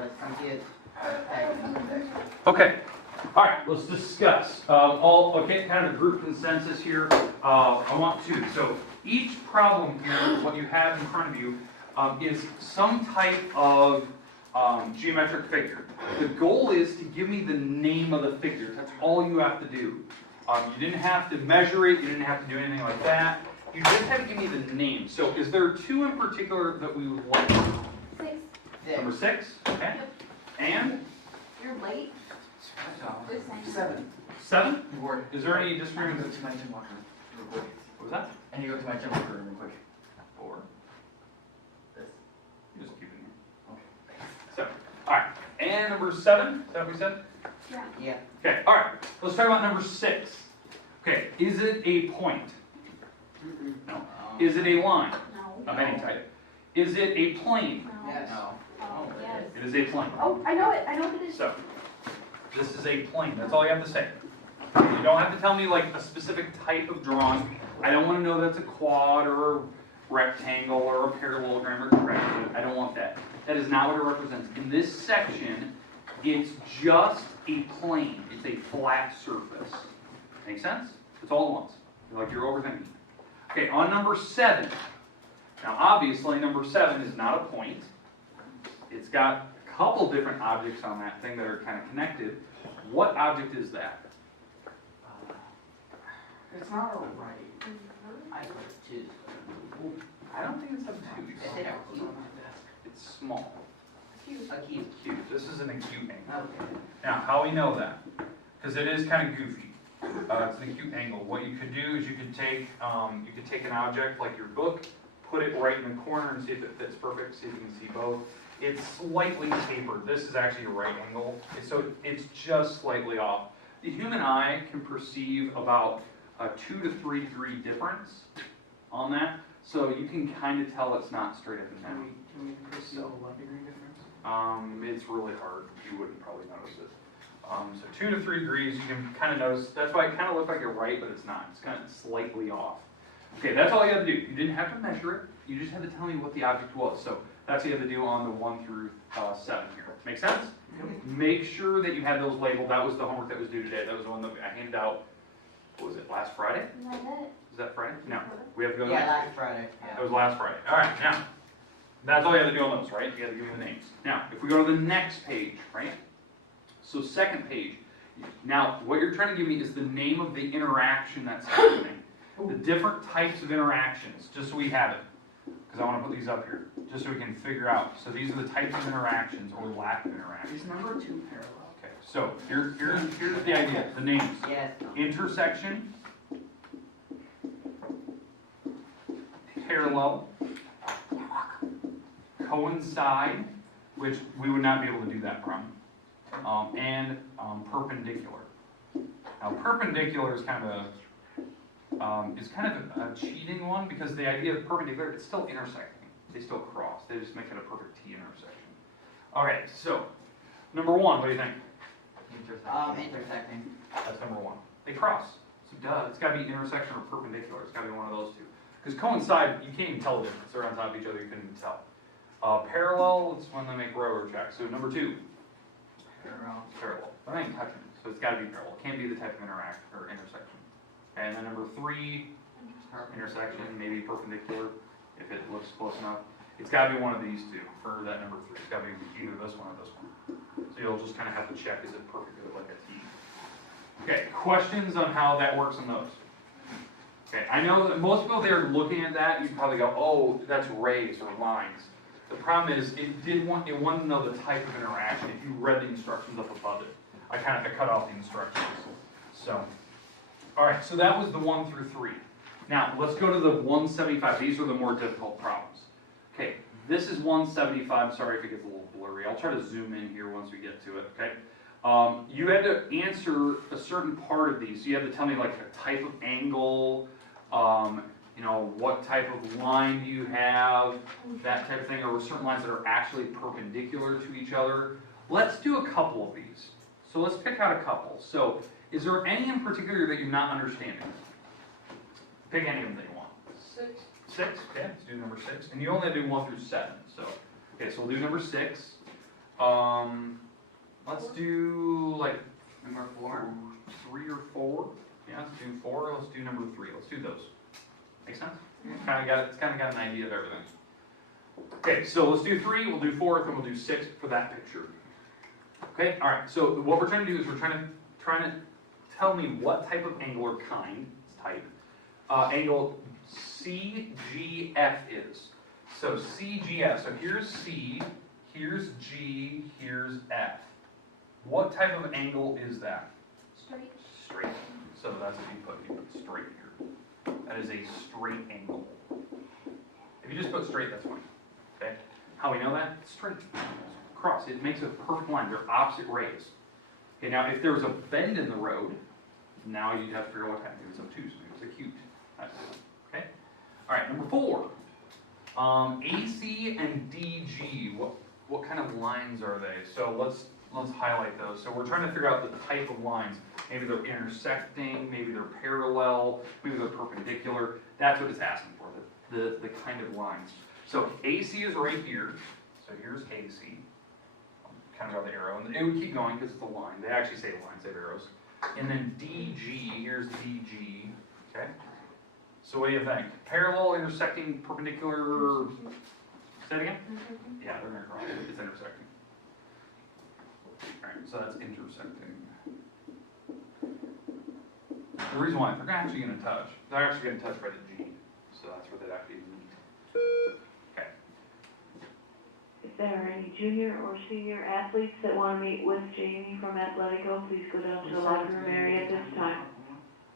let's get Okay. All right, let's discuss. Okay, kind of a group consensus here. I want to. So each problem here, what you have in front of you, is some type of geometric figure. The goal is to give me the name of the figure. That's all you have to do. You didn't have to measure it. You didn't have to do anything like that. You just have to give me the name. So is there two in particular that we would like? 6. Number 6, okay. And? You're late. Good sign. 7. 7? Word. Is there any I disagreement? need to go to my gym locker room real quick. What was that? I need to go to my gym locker room real quick. 4. This. You just keep it here. Okay. So, alright. And number 7, is that what we said? Yeah. Yeah. Okay, alright. Let's talk about number 6. Okay, is it a point? No. Is it a line No. of any type? Is it a plane? No. Yes. No. Oh, yes. It is a plane. Oh, I know it. I know what it is. So, this is a plane. That's all you have to say. You don't have to tell me like a specific type of drawing. I don't want to know that's a quad or a rectangle or a parallelogram or triangle. I don't want that. That is not what it represents. In this section, it's just a plane. It's a flat surface. Make sense? It's all at once. Like you're overthinking. Okay, on number 7. Now obviously number 7 is not a point. It's got a couple different objects on that thing that are kind of connected. What object is that? It's not a right. I put 2. I don't think it's obtuse. Is it a cube? It's small. A cube. Acute. This is an acute angle. Okay. Now, how we know that? Because it is kind of goofy. It's an acute angle. What you could do is you could take an object like your book, put it right in the corner and see if it fits perfect, see if you can see both. It's slightly tapered. This is actually a right angle, so it's just slightly off. The human eye can perceive about a 2 to 3 degree difference on that, so you can kind of tell it's not straight up and down. Can we perceive a 1 degree difference? It's really hard. You wouldn't probably notice it. So 2 to 3 degrees, you can kind of notice. That's why it kind of looks like you're right, but it's not. It's kind of slightly off. Okay, that's all you have to do. You didn't have to measure it. You just had to tell me what the object was. So that's what you have to do on the 1 through 7 here. Make sense? Make sure that you have those labeled. That was the homework that was due today. That was the one that I handed out, what was it, last Friday? Isn't that it? Is that Friday? No. We have to go to Yeah, next last Friday. Yeah. That was last Friday. All right, now, that's all you have to do on those, right? You have to give me the names. Now, if we go to the next page, right? So second page. Now, what you're trying to give me is the name of the interaction that's happening. The different types of interactions, just so we have it. Because I want to put these up here, just so we can figure out. So these are the types of interactions or lack of interactions. Is number 2 parallel? Okay, so here's the idea, the names. Yes. Intersection, parallel, coincide, which we would not be able to do that from, and perpendicular. Now, perpendicular is kind of a cheating one because the idea of perpendicular, it's still intersecting. They still cross. They just make it a perfect T intersection. All right, so number 1, what do you think? Intersecting. That's number 1. They cross. So duh, it's got to be intersection or perpendicular. It's got to be one of those two. Because coincide, you can't even tell the difference. They're on top of each other. You couldn't even tell. Parallel is when they make railroad tracks. So number 2. Parallel. Parallel. They're not even touching. So it's got to be parallel. It can't be the type of interact or intersection. And then number 3, intersection, maybe perpendicular, if it looks close enough. It's got to be one of these two for that number 3. It's got to be either this one or this one. So you'll just kind of have to check, is it perfect like a T? Okay, questions on how that works on those? Okay, I know that most people there looking at that, you'd probably go, oh, that's rays or lines. The problem is, it wanted to know the type of interaction. If you read the instructions up above it, I cut off the instructions. So, all right, so that was the 1 through 3. Now, let's go to the 175. These are the more difficult problems. Okay, this is 175. Sorry if it gets a little blurry. I'll try to zoom in here once we get to it, okay? You had to answer a certain part of these. So you had to tell me like a type of angle, you know, what type of line do you have, that type of thing, or certain lines that are actually perpendicular to each other. Let's do a couple of these. So let's pick out a couple. So is there any in particular that you're not understanding? Pick any of them that you want. 6. 6? Okay, let's do number 6. And you only do 1 through 7. So, okay, so we'll do number 6. Let's do like Number 4. 3 or 4. Yeah, let's do 4. Let's do number 3. Let's do those. Make sense? Kind of got an idea of everything. Okay, so let's do 3. We'll do 4, then we'll do 6 for that picture. Okay, all right. So what we're trying to do is we're trying to tell me what type of angle or kind, it's type, angle CGF is. So CGF. So here's C, here's G, here's F. What type of angle is that? Straight. Straight. So that's what you put straight here. That is a straight angle. If you just put straight, that's fine. Okay? How we know that? Straight. Cross. It makes a perfect line. They're opposite rays. Okay, now if there's a bend in the road, now you have to figure out what happened. It's obtuse. It's acute. That's it. Okay? Alright, number 4. AC and DG. What kind of lines are they? So let's highlight those. So we're trying to figure out the type of lines. Maybe they're intersecting, maybe they're parallel, maybe they're perpendicular. That's what it's asking for, the kind of lines. So AC is right here. So here's AC. Kind of got the arrow, and it would keep going because it's a line. They actually say lines, they have arrows. And then DG, here's DG. Okay. So what do you think? Parallel, intersecting, perpendicular. Say it again. Yeah, they're going to cross. It's intersecting. Alright, so that's intersecting. The reason why, they're actually going to touch. They're actually going to touch by the G. So that's where they'd actually meet. Okay. If there are any junior or senior athletes that want to meet with Jamie from Athletico, please go down to the locker room area at this time.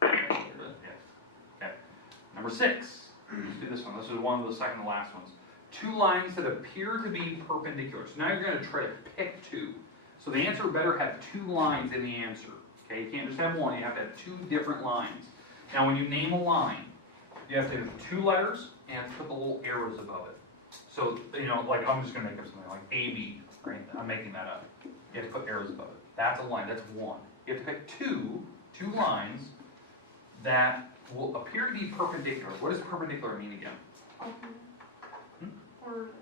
Okay. Number 6. Let's do this one. This is one of the second to last ones. 2 lines that appear to be perpendicular. So now you're going to try to pick 2. So the answer better have 2 lines in the answer. Okay, you can't just have one, you have to have 2 different lines. Now when you name a line, you have to have 2 letters and put the little arrows above it. So, you know, like I'm just going to make up something like AB, right? I'm making that up. You have to put arrows above it. That's a line, that's 1. You have to pick two lines that will appear to be perpendicular. What does perpendicular mean again? Or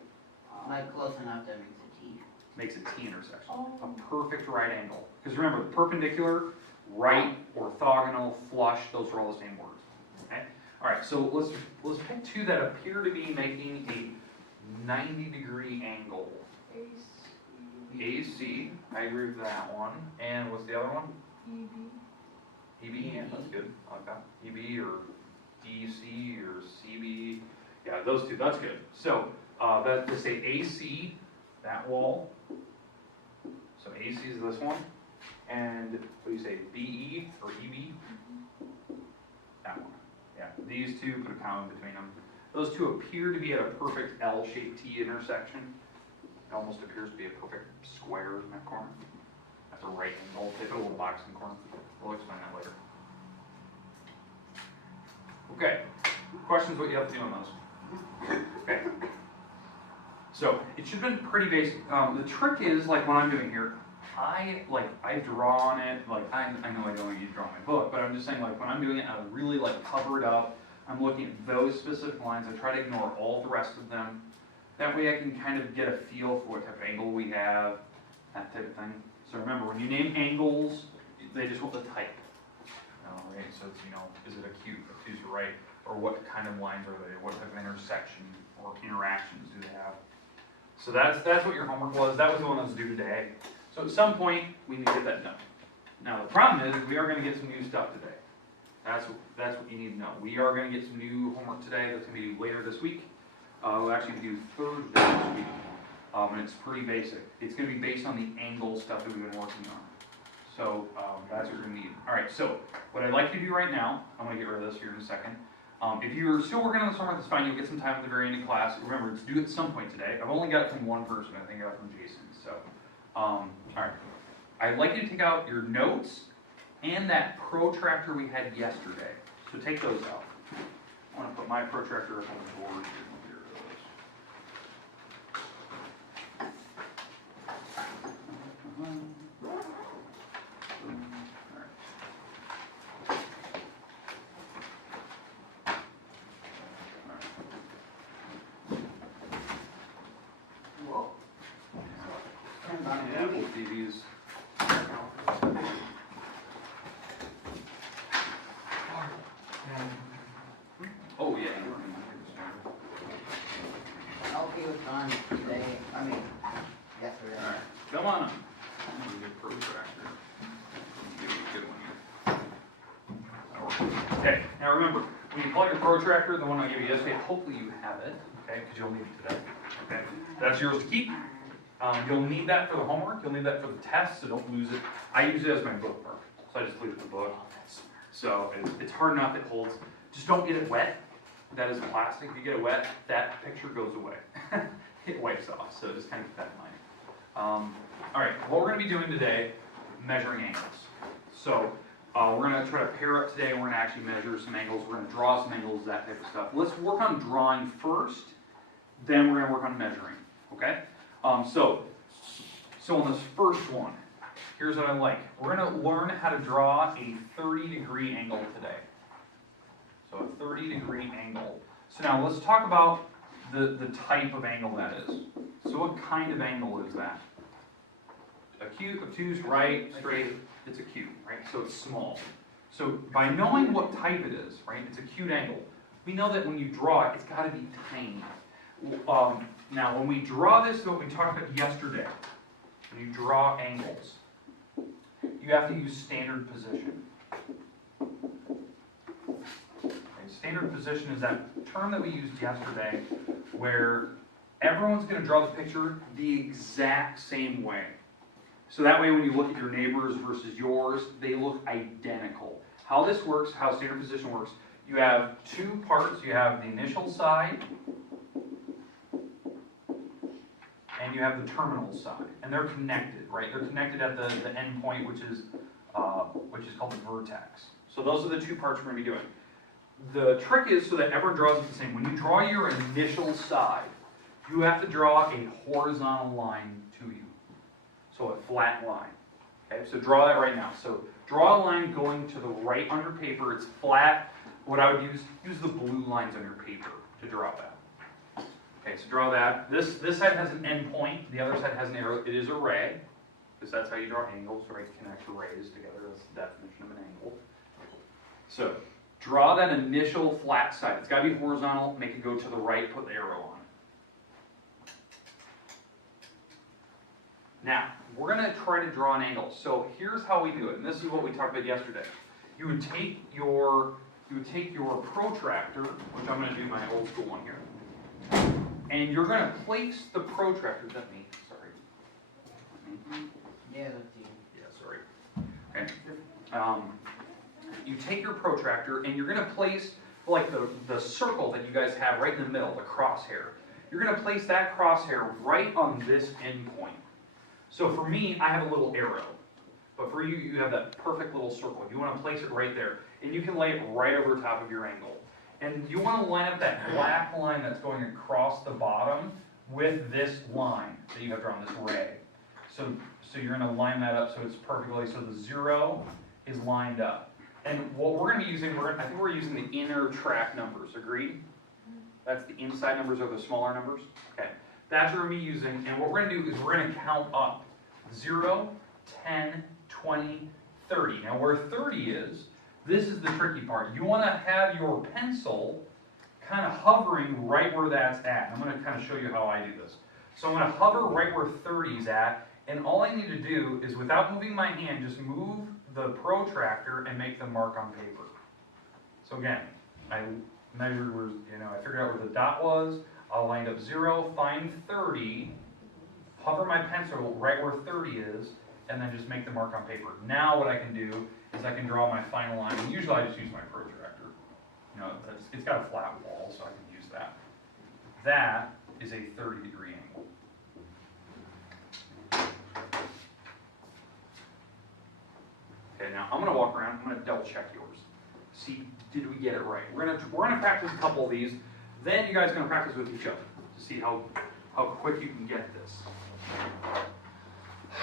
Like close enough that makes a T. Makes a T intersection. A perfect right angle. Because remember, perpendicular, right, orthogonal, flush, those are all the same words. Okay? Alright, so let's pick 2 that appear to be making a 90-degree angle. AC, I agree with that one. And what's the other one? EB, yeah, that's good. I like that. EB or DC or CB. Yeah, those 2, that's good. So, let's say AC, that wall. So AC is this one. And what do you say, BE or EB? That one. Yeah, these 2, put a comma between them. Those 2 appear to be at a perfect L-shaped T intersection. It almost appears to be a perfect square in that corner. That's a right angle. They put a little box in the corner. We'll explain that later. Okay. Questions what you have to do on those? Okay. So it should have been pretty basic. The trick is, like what I'm doing here, I draw on it, like I know I don't want you to draw my book, but I'm just saying, like when I'm doing it, I really like cover it up. I'm looking at those specific lines. I try to ignore all the rest of them. That way I can kind of get a feel for what type of angle we have, that type of thing. So remember, when you name angles, they just want the type. Right? So it's, you know, is it acute, obtuse, or right? Or what kind of lines are they? What type of intersection or interactions do they have? So that's what your homework was. That was the one that was due today. So at some point, we need to get that done. Now the problem is, we are going to get some new stuff today. That's what you need to know. We are going to get some new homework today. That's going to be later this week. We'll actually do Thursday this week. And it's pretty basic. It's going to be based on the angle stuff that we've been working on. So that's what you're going to need. All right, so what I'd like you to do right now, I'm going to get rid of this here in a second. If you're still working on this homework, that's fine. You'll get some time at the very end of class. Remember, it's due at some point today. I've only got it from one person. I think I got it from Jason. So, all right. I'd like you to take out your notes and that protractor we had yesterday. So take those out. I want to put my protractor up on the board here. Whoa. $10. Yeah, we'll see these. Oh, yeah. Okay, was gone today, I mean, yesterday. Alright, come on up. I'm gonna get protractor. Give you a good one here. Okay, now remember, when you plug your protractor, the one I gave you yesterday, hopefully you have it, okay, because you'll need it today. Okay, that's yours to keep. You'll need that for the homework, you'll need that for the test, so don't lose it. I use it as my bookmark, so I just leave it in the book. So it's hard enough, it holds. Just don't get it wet. That is plastic. If you get it wet, that picture goes away. It wipes off, so just kind of keep that in mind. All right, what we're going to be doing today, measuring angles. So we're going to try to pair up today, and we're going to actually measure some angles. We're going to draw some angles, that type of stuff. Let's work on drawing first, then we're going to work on measuring, okay? So on this first one, here's what I like. We're going to learn how to draw a 30-degree angle today. So a 30-degree angle. So now let's talk about the type of angle that is. So what kind of angle is that? Obtuse, right, straight, it's acute, right? So it's small. So by knowing what type it is, right, it's acute angle, we know that when you draw it, it's got to be tiny. Now when we draw this, what we talked about yesterday, when you draw angles, you have to use standard position. Standard position is that term that we used yesterday where everyone's going to draw the picture the exact same way. So that way when you look at your neighbors versus yours, they look identical. How this works, how standard position works, you have two parts. You have the initial side and you have the terminal side. And they're connected, right? They're connected at the end point, which is called the vertex. So those are the two parts we're going to be doing. The trick is so that everyone draws it the same. When you draw your initial side, you have to draw a horizontal line to you. So a flat line. Okay, so draw that right now. So draw a line going to the right on your paper. It's flat. What I would use the blue lines on your paper to draw that. Okay, so draw that. This side has an end point. The other side has an arrow. It is a ray, because that's how you draw angles, right? Connect rays together. That's the definition of an angle. So draw that initial flat side. It's got to be horizontal. Make it go to the right. Put the arrow on it. Now, we're going to try to draw an angle. So here's how we do it. And this is what we talked about yesterday. You would take your protractor, which I'm going to do my old school one here. And you're going to place the protractor. Is that me? Sorry. Yeah, that's you. Yeah, sorry. Okay. You take your protractor and you're going to place like the circle that you guys have right in the middle, the crosshair. You're going to place that crosshair right on this end point. So for me, I have a little arrow. But for you, you have that perfect little circle. You want to place it right there. And you can lay it right over top of your angle. And you want to line up that black line that's going across the bottom with this line that you have drawn, this ray. So you're going to line that up so it's perfectly, so the 0 is lined up. And what we're going to be using, I think we're using the inner track numbers, agreed? That's the inside numbers are the smaller numbers? Okay. That's what we're going to be using, and what we're going to do is we're going to count up. 0, 10, 20, 30. Now where 30 is, this is the tricky part. You want to have your pencil kind of hovering right where that's at. I'm going to kind of show you how I do this. So I'm going to hover right where 30 is at, and all I need to do is, without moving my hand, just move the protractor and make the mark on paper. So again, I measured where, I figured out where the dot was. I'll line up 0, find 30, hover my pencil right where 30 is, and then just make the mark on paper. Now what I can do is I can draw my final line. And usually I just use my protractor. It's got a flat wall, so I can use that. That is a 30-degree angle. Okay, now I'm going to walk around. I'm going to double check yours. See, did we get it right? We're going to practice a couple of these. Then you guys are going to practice with each other to see how quick you can get this.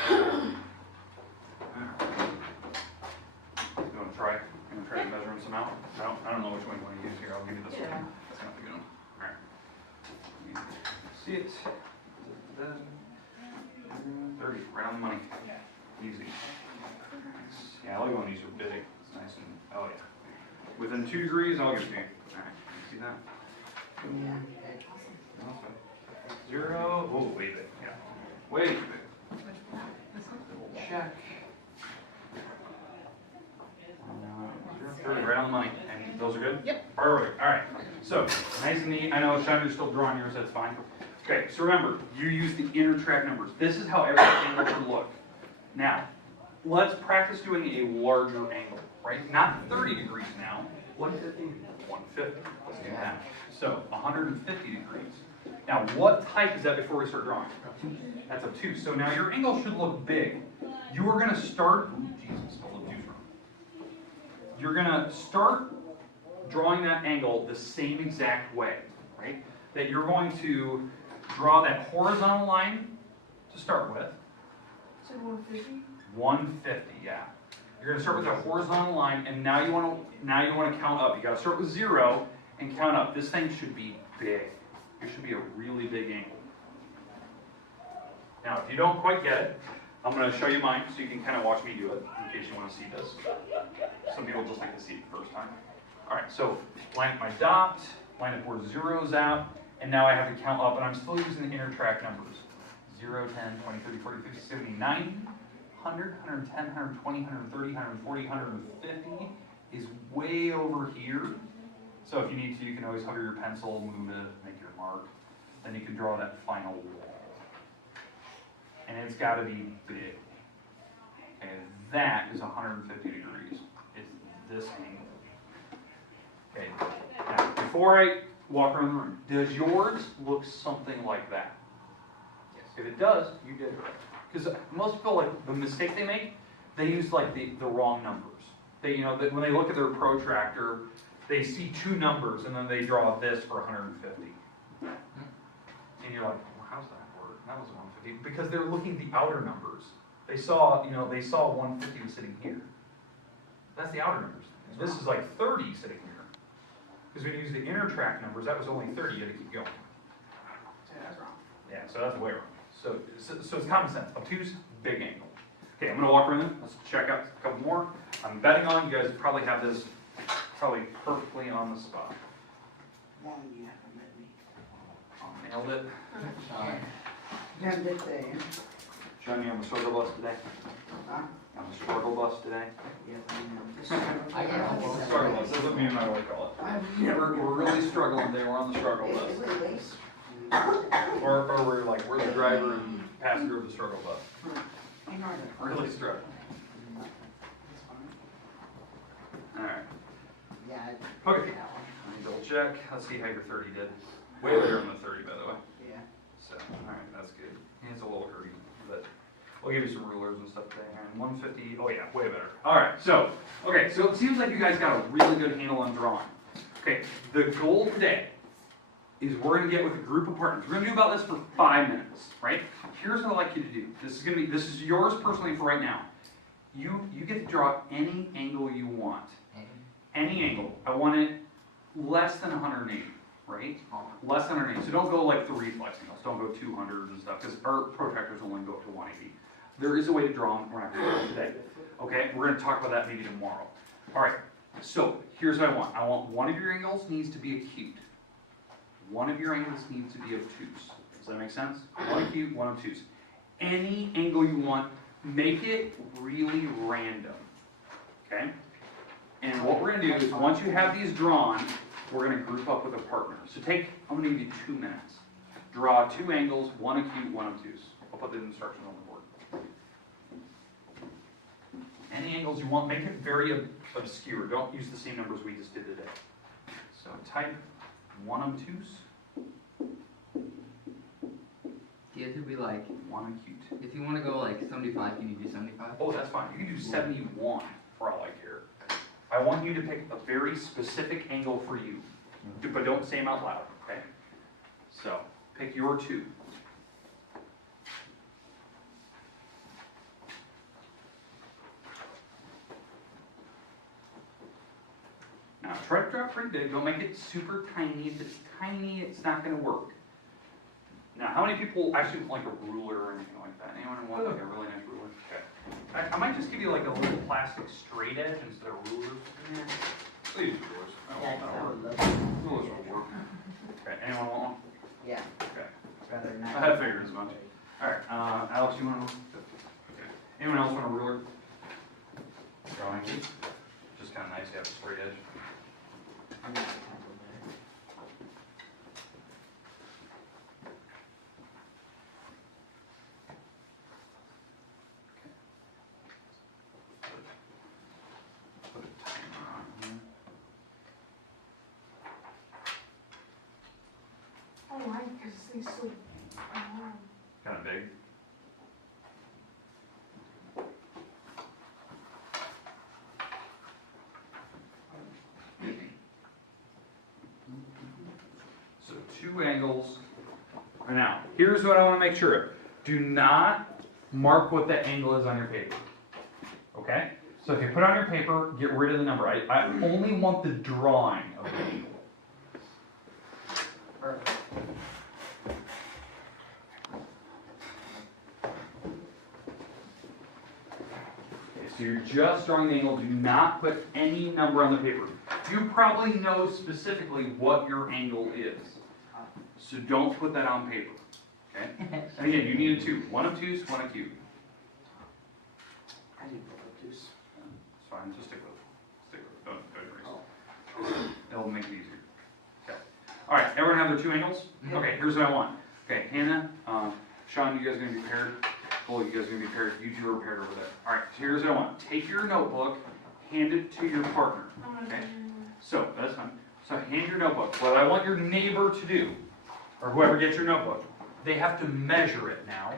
You want to try? You want to try measuring some out? I don't know which one you want to use here. I'll give you this one. That's not the good one. All right. See it? 30. right on the money. Easy. Yeah, I like when these are big. It's nice and, oh yeah. Within 2 degrees, I'll give it to you. Alright, see that? Yeah. 0, oh, way big, yeah. Way too big. Check. 30, right on the money. And those are good? Yep. Perfect. All right. So, nice and neat. I know, Sean, you're still drawing yours. That's fine. Okay, so remember, you use the inner track numbers. This is how every angle should look. Now, let's practice doing a larger angle, right? Not 30 degrees now. 150. 150. Let's do that. So, 150 degrees. Now, what type is that before we start drawing? That's obtuse. So now your angle should look big. You are going to start, ooh, Jesus, spelled obtuse wrong. You're going to start drawing that angle the same exact way, right? That you're going to draw that horizontal line to start with. So 150? 150, yeah. You're going to start with that horizontal line, and now you want to count up. You got to start with 0 and count up. This thing should be big. It should be a really big angle. Now, if you don't quite get it, I'm going to show you mine so you can kind of watch me do it in case you want to see this. Some people just like to see it the first time. All right, so line up my dot, line up where 0's out, and now I have to count up, and I'm still using the inner track numbers. 0, 10, 20, 30, 40, 50, 70, 90, 100, 110, 120, 130, 140, 150 is way over here. So if you need to, you can always hover your pencil, move it, make your mark. Then you can draw that final wall. And it's got to be big. And that is 150 degrees. It's this angle. Okay, now before I walk around the room, does yours look something like that? Yes. If it does, you did it right. Because most people, like, the mistake they make, they use like the wrong numbers. They, you know, when they look at their protractor, they see 2 numbers and then they draw this for 150. And you're like, well, how's that work? That was 150. Because they're looking at the outer numbers. They saw, you know, they saw 150 was sitting here. That's the outer numbers. This is like 30 sitting here. Because when you use the inner track numbers, that was only 30. You had to keep going. Yeah, that's wrong. Yeah, so that's the way wrong. So it's common sense. Obtuse, big angle. Okay, I'm going to walk around. Let's check out a couple more. I'm betting on you guys probably have this probably perfectly on the spot. One, you haven't met me. I nailed it. Never did say. Showing you on the struggle bus today. Huh? On the struggle bus today. Yes, I know. I got Struggle bus. That's what me and my wife call it. I've never. We're really struggling today. We're on the struggle bus. Or we're like, we're the driver and passenger of the struggle bus. Really struggling. Alright. Yeah. Okay. Let me double check. Let's see how your 30 did. Way better than the 30, by the way. Yeah. So, alright, that's good. It's a little hurry, but we'll give you some rulers and stuff today. And 150, oh yeah, way better. Alright, so it seems like you guys got a really good handle on drawing. Okay, the goal today is we're going to get with a group of partners. We're going to do about this for 5 minutes, right? Here's what I'd like you to do. This is yours personally for right now. You get to draw any angle you want. Any angle. I want it less than 180, right? Less than 180. So don't go like the reflex angles. Don't go 200 and stuff, because our protractors only go up to 180. There is a way to draw them. We're not going to do it today. Okay? We're going to talk about that maybe tomorrow. All right. So here's what I want. I want one of your angles needs to be acute. One of your angles needs to be obtuse. Does that make sense? One acute, one obtuse. Any angle you want, make it really random. Okay? And what we're going to do is once you have these drawn, we're going to group up with a partner. So I'm going to give you 2 minutes. Draw 2 angles, one acute, one obtuse. I'll put the instructions on the board. Any angles you want, make it very obscure. Don't use the same numbers we just did today. So type 1 obtuse. The other be like, 1 acute. if you want to go like 75, can you do 75? Oh, that's fine. You can do 71 for all I care. I want you to pick a very specific angle for you, but don't say them out loud, okay? So, pick your 2. Now, try to draw pretty big. Don't make it super tiny. If it's tiny, it's not going to work. Now, how many people actually want like a ruler or anything like that? Anyone want like a really might just give you like a little plastic straight edge instead of rulers. Please, rulers. Yeah, That'll I work. would love to. Rulers will work. Okay, anyone want one? Yeah. Okay. Rather than. I figured as much. Alright, Alex, you want to? Okay. Anyone else want a ruler? Drawing. Just kind of nice to have a straight edge. I'm not a compliment. Put a timer on here. Oh, why? Because these so. Kind of big. So 2 angles. Now, here's what I want to make sure of. Do not mark what the angle is on your paper. Okay? So if you put it on your paper, get rid of the number. I only want the drawing of the angle. Perfect. So you're just drawing the angle, do not put any number on the paper. You probably know specifically what your angle is. So don't put that on paper, okay? And again, you need a 2. 1 obtuse, 1 acute. I didn't put those. It's fine, just stick with it. Don't erase it. It'll make it easier. Okay. All right, everyone have their 2 angles? Okay, here's what I want. Okay, Hannah, Sean, you guys are gonna be paired. Cole, you guys are gonna be paired. You 2 are paired over there. All right, so here's what I want. Take your notebook, hand it to your partner. Okay. So, that's fine. So hand your notebook. What I want your neighbor to do, or whoever gets your notebook, they have to measure it now,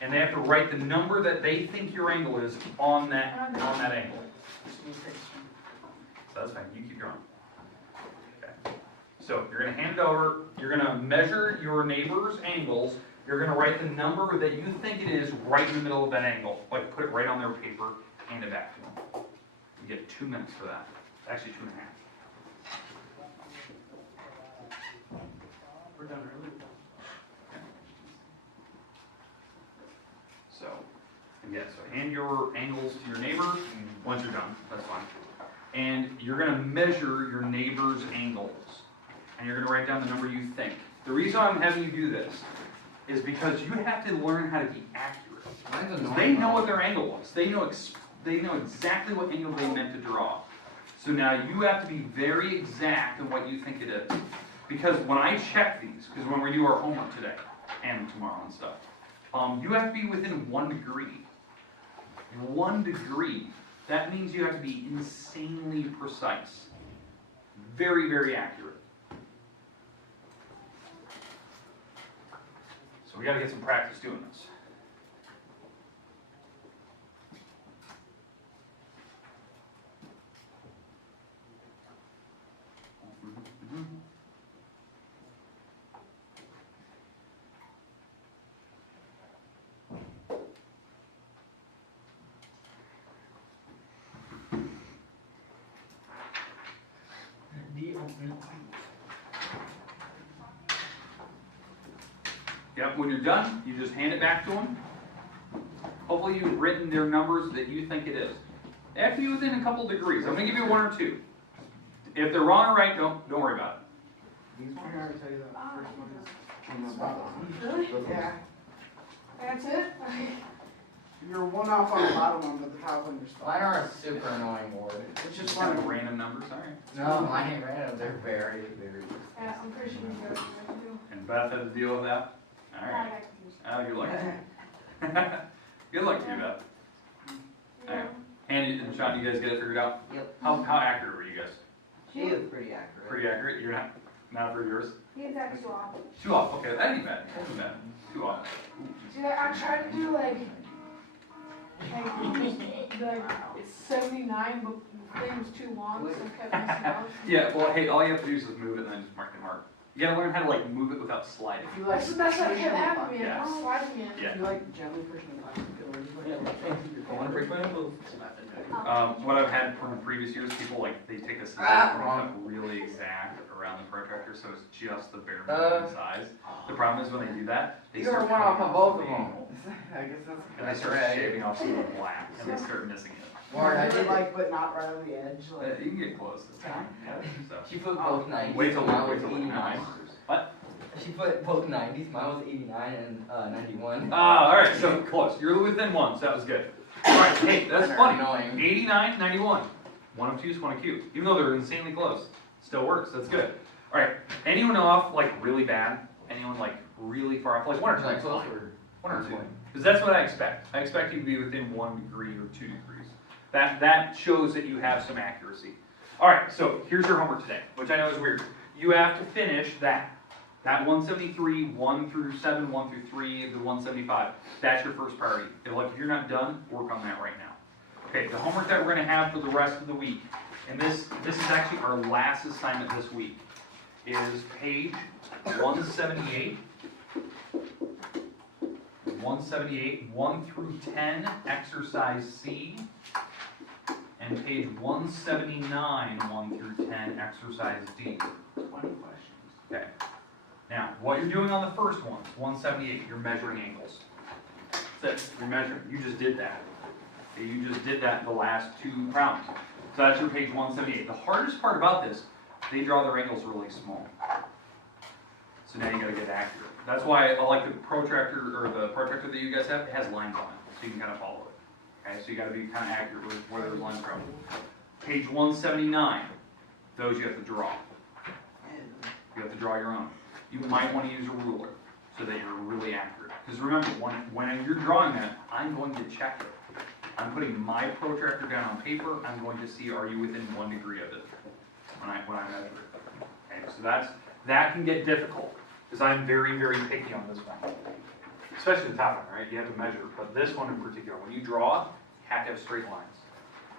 and they have to write the number that they think your angle is on that angle. So that's fine. You keep drawing. Okay. So you're going to hand it over. You're going to measure your neighbor's angles. You're going to write the number that you think it is right in the middle of that angle. Like put it right on their paper, hand it back to them. You get 2 minutes for that. Actually 2.5. We're done early. So, and yeah, so hand your angles to your neighbor once you're done, that's fine. And you're gonna measure your neighbor's angles. And you're gonna write down the number you think. The reason I'm having you do this is because you have to learn how to be accurate. Mine's annoying. They know what their angle was. They know exactly what angle they meant to draw. So now you have to be very exact in what you think it is. Because when I check these, because when we do our homework today and tomorrow and stuff, you have to be within 1 degree. 1 degree. That means you have to be insanely precise. Very, very accurate. So we got to get some practice doing this. Yep, when you're done, you just hand it back to them. Hopefully you've written their numbers that you think it is. They have to be within a couple degrees. I'm going to give you 1 or 2. If they're wrong or right, don't worry about it. These ones, I already tell you that first one is. Really? Yeah, That's it? you're 1 off on the bottom one, but the top one you're still. Mine are a super annoying board. It's Just just kind one. of random numbers, alright. No, mine ain't random. They're very, very. Yeah, I'm pretty sure you guys are going And Beth had to deal with that? to. Alright. Good luck. Good luck to you, Beth. Alright. Andy and Sean, you guys get it figured out? Yep. How accurate were you guys? She is pretty accurate. Pretty accurate? You're not for yours? He's actually off. 2 off, okay, that ain't bad. That ain't bad. 2 off. See, I tried to do like it's 79, but the thing was too long, so I kept messing up. Yeah, well, hey, all you have to do is just move it and then just mark the mark. You gotta learn how to like move it without sliding. If you like. That's what kept happening to me. Yeah. I don't know why to me. Yeah. If you like gently pushing the button, it'll really Wanna break my elbow? Oh. What I've had from previous years, people like, they take this and cut really exact around the protractor, so it's just the bare minimum size. The problem is when they do that, they You are start 1 off cutting on both of the them. angle. I guess that's. And they start shaving off some of the black, and they start missing it. Lauren, I did like, but not right on the edge, like. You can get close. It's fine. So. She put both 90s. Wait till mine was wait till 89. What? She put both 90s. Mine was 89 and 91. All right, so close. You're within one, so that was good. All right, hey, that's They're funny. annoying. 89, 91. One of two is one of Q. Even though they're insanely close, still works. That's good. All right, anyone off like really bad? Anyone like really far off? Like one or two? Like is fine. closer. One or two. Because that's what I expect. I expect you to be within 1 degree or 2 degrees. That shows that you have some accuracy. All right, so here's your homework today, which I know is weird. You have to finish that 173, 1 through 7, 1 through 3, the 175. That's your first priority. If you're not done, work on that right now. Okay, the homework that we're going to have for the rest of the week, and this is actually our last assignment this week, is page 178. 178, 1 through 10, exercise C, and page 179, 1 through 10, exercise D. 20 questions. Okay. Now, what you're doing on the first one, 178, you're measuring angles. That's it. You're measuring. You just did that. Okay, you just did that the last 2 rounds. So that's your page 178. The hardest part about this, they draw their angles really small. So now you gotta get accurate. That's why I like the protractor, or the protractor that you guys have, it has lines on it, so you can kind of follow it. Okay, so you gotta be kind of accurate with where those lines are. Page 179, those you have to draw. You have to draw your own. You might want to use a ruler so that you're really accurate. Because remember, when you're drawing that, I'm going to check it. I'm putting my protractor down on paper. I'm going to see, are you within 1 degree of it when I measure it. Okay, so that can get difficult because I'm very, very picky on this one. Especially the top one, right? You have to measure. But this one in particular, when you draw, you have to have straight lines.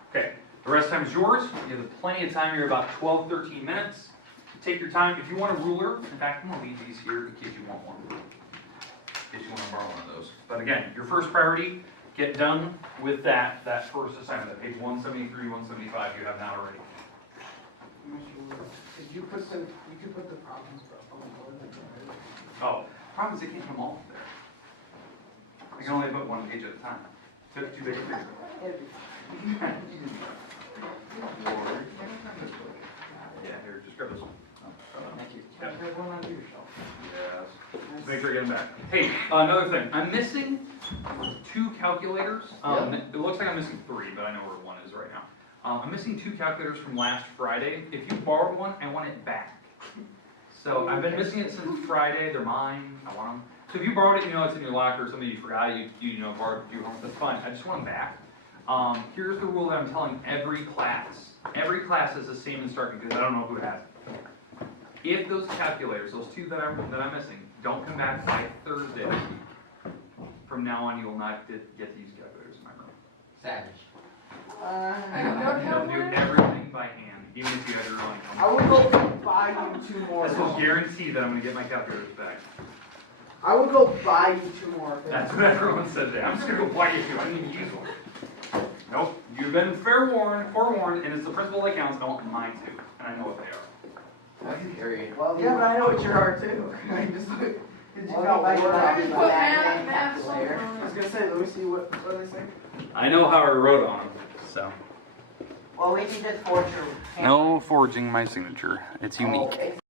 Okay, the rest of the time is yours. You have plenty of time here, about 12, 13 minutes. Take your time. If you want a ruler, in fact, I'm going to leave these here in case you want one. In case you want to borrow one of those. But again, your first priority, get done with that first assignment. Page 173, 175, you have not already. You could put the problems up on the board. Oh, problem is I can't put them all up there. I can only put one page at a time. Too big a picture. Yeah, here, just grab this one. Thank you. Yeah. Have one under your shelf. Yes. Make sure I get them back. Hey, another thing. I'm missing 2 calculators. It looks like I'm missing 3, but I know where one is right now. I'm missing 2 calculators from last Friday. If you borrowed one, I want it back. So I've been missing it since Friday. They're mine. I want them. So if you borrowed it, you know it's in your locker or something you forgot, you know borrowed it home. That's fine. I just want them back. Here's the rule that I'm telling every class. Every class has the same instruction because I don't know who has it. If those calculators, those 2 that I'm missing, don't come back by Thursday this week, from now on you will not get to use calculators in my room. Savage. You'll do everything by hand, even if you have your own. I would go buy you 2 more. This will guarantee that I'm going to get my calculators back. I would go buy you 2 more. That's what everyone said today. I'm just going to go buy you 2. I didn't even use one. Nope. You've been forewarned, and it's the principle that counts. I want mine too, and I know what they are. That's scary. Well, yeah, but I know what you are too. I just look. Did you felt bored? I just put math I was gonna say, let me see what they say. I know how I wrote on them, so. Well, we can just forge your. No forging my signature. It's unique. Oh, it's